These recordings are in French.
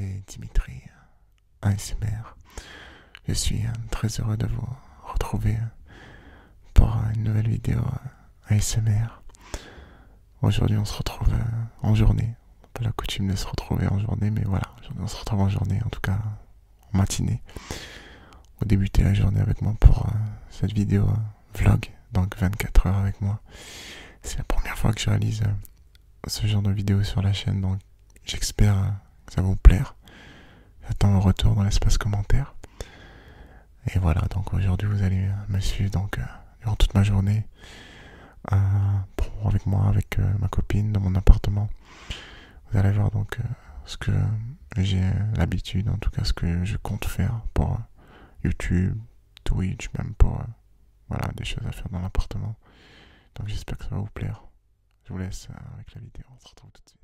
c'est Dimitri, ASMR. Je suis très heureux de vous retrouver pour une nouvelle vidéo ASMR. Aujourd'hui on se retrouve en journée. Pas la coutume de se retrouver en journée, mais voilà, aujourd'hui on se retrouve en journée, en tout cas en matinée. On débuter la journée avec moi pour cette vidéo vlog, donc 24 heures avec moi. C'est la première fois que je réalise ce genre de vidéo sur la chaîne, donc j'espère que ça va vous plaire. J'attends vos retours dans l'espace commentaire. Et voilà, donc aujourd'hui vous allez me suivre donc durant toute ma journée avec moi, avec ma copine dans mon appartement. Vous allez voir donc ce que j'ai l'habitude, en tout cas ce que je compte faire pour YouTube, Twitch, même pour voilà, des choses à faire dans l'appartement. Donc j'espère que ça va vous plaire. Je vous laisse avec la vidéo, on se retrouve tout de suite.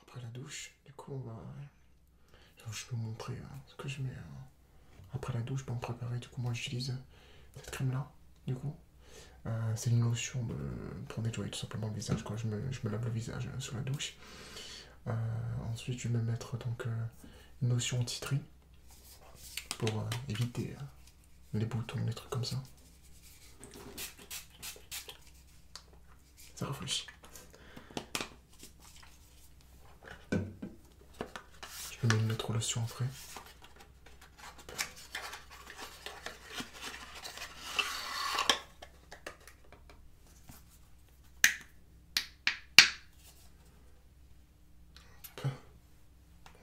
Après la douche, du coup, je peux vous montrer ce que je mets après la douche pour me préparer. Du coup, moi j'utilise cette crème là, du coup. C'est une lotion pour nettoyer tout simplement le visage, quoi. Je me lave le visage sous la douche. Ensuite, je vais me mettre donc une lotion anti-tri pour éviter les boutons, les trucs comme ça. Ça rafraîchit. Je vais mettre une autre lotion après.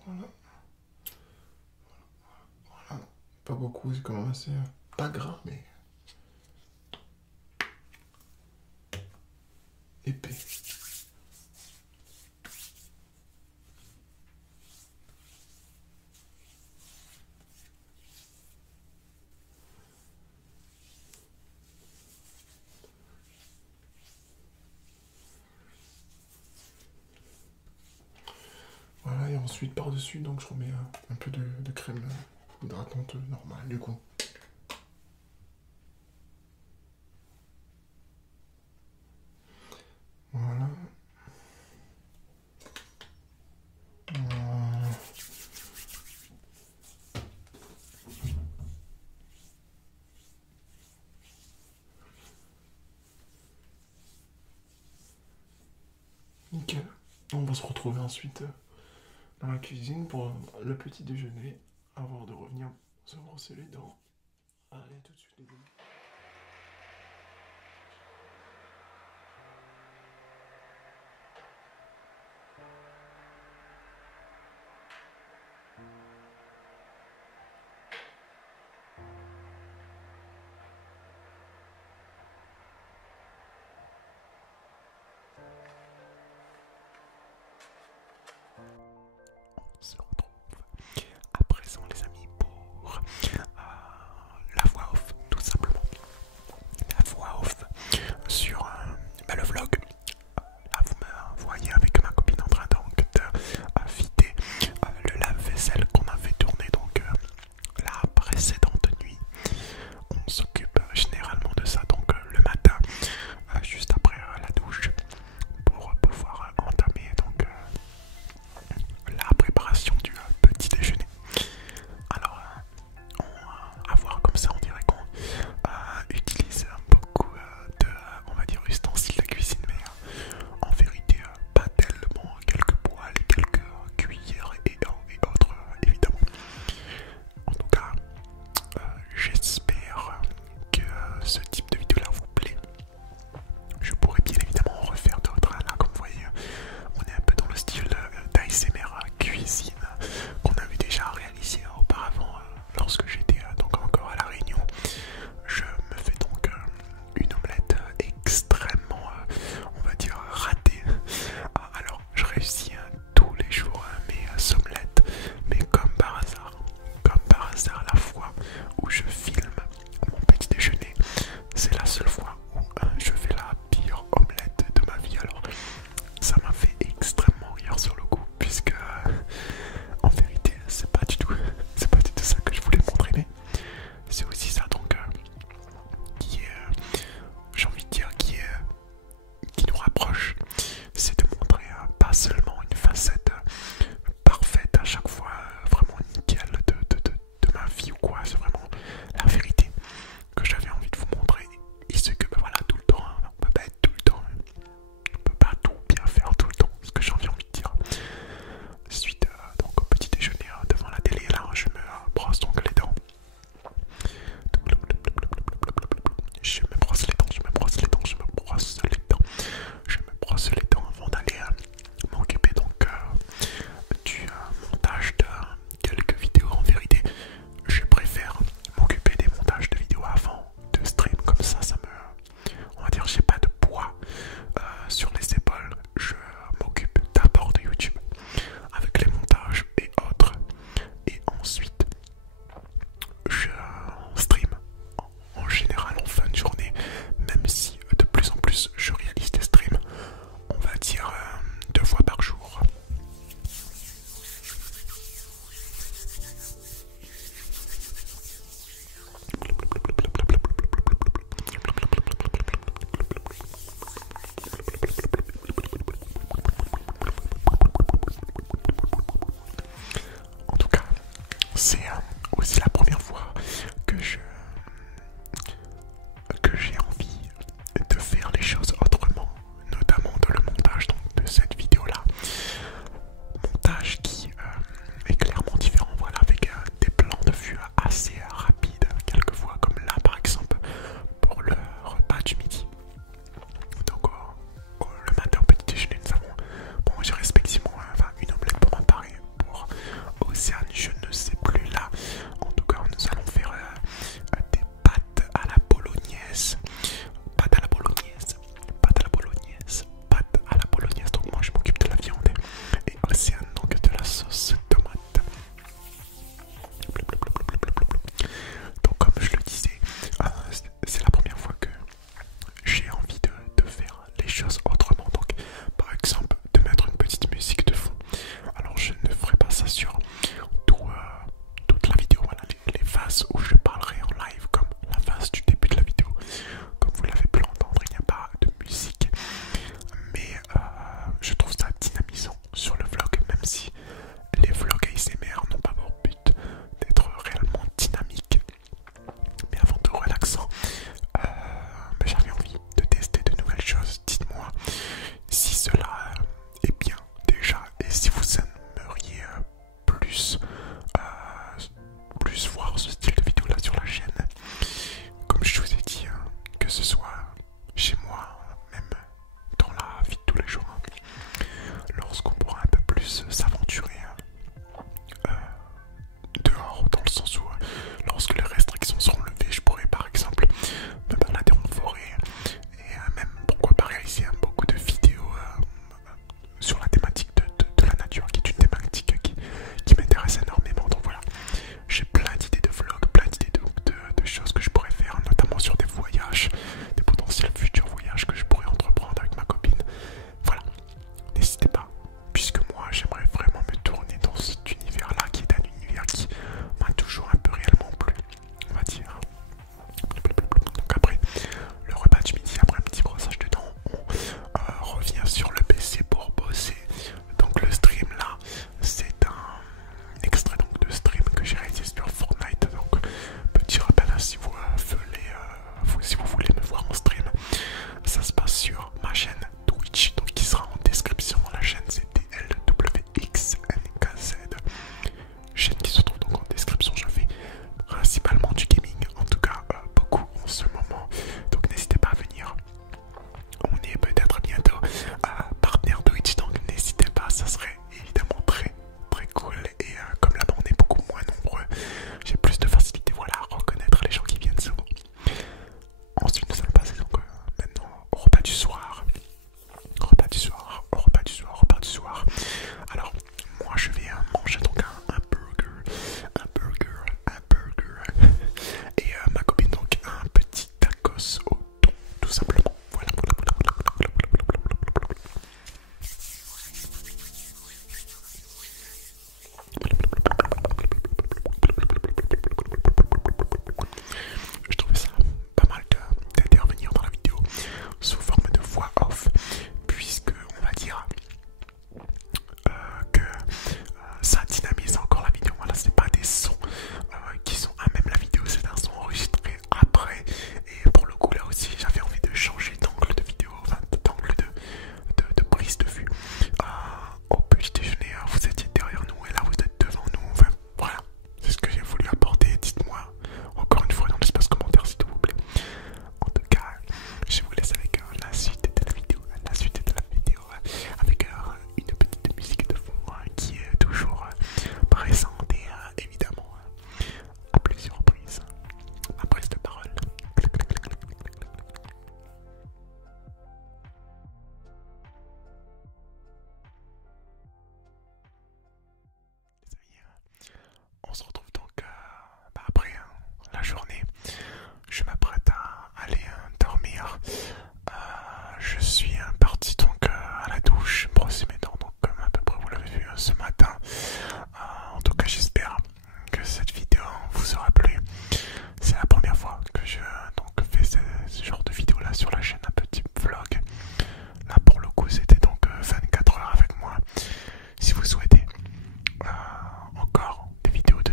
Voilà. Voilà. Pas beaucoup, c'est quand même assez pas gras, mais épais. Voilà, et ensuite par-dessus, donc je remets un peu de crème hydratante normale, du coup. Voilà. Nickel. On va se retrouver ensuite dans la cuisine pour le petit déjeuner avant de revenir se brosser les dents. Allez, tout de suite les amis. On se retrouve à présent les amis pour la voix off tout simplement.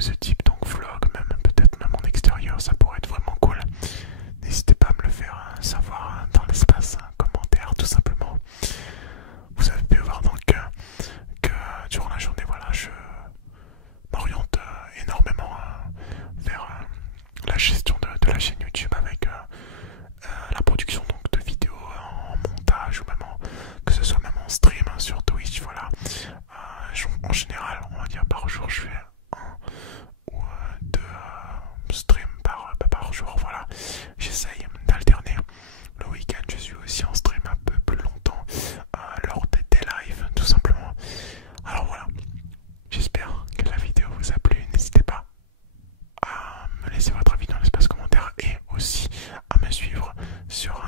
ce type, donc vlog, même peut-être même en extérieur, ça pourrait être vraiment cool. N'hésitez pas à me le faire savoir dans l'espace commentaire, tout simplement. Vous avez pu voir donc que durant la journée, voilà, je m'oriente énormément vers la gestion de la chaîne YouTube avec la production donc de vidéos en montage ou même que ce soit même en stream sur Twitch, voilà. En général, on va dire par jour, je fais un ou deux streams par jour, voilà. J'essaye d'alterner. Le week-end, je suis aussi en stream un peu plus longtemps lors des lives, tout simplement. Alors voilà, j'espère que la vidéo vous a plu. N'hésitez pas à me laisser votre avis dans l'espace commentaire et aussi à me suivre sur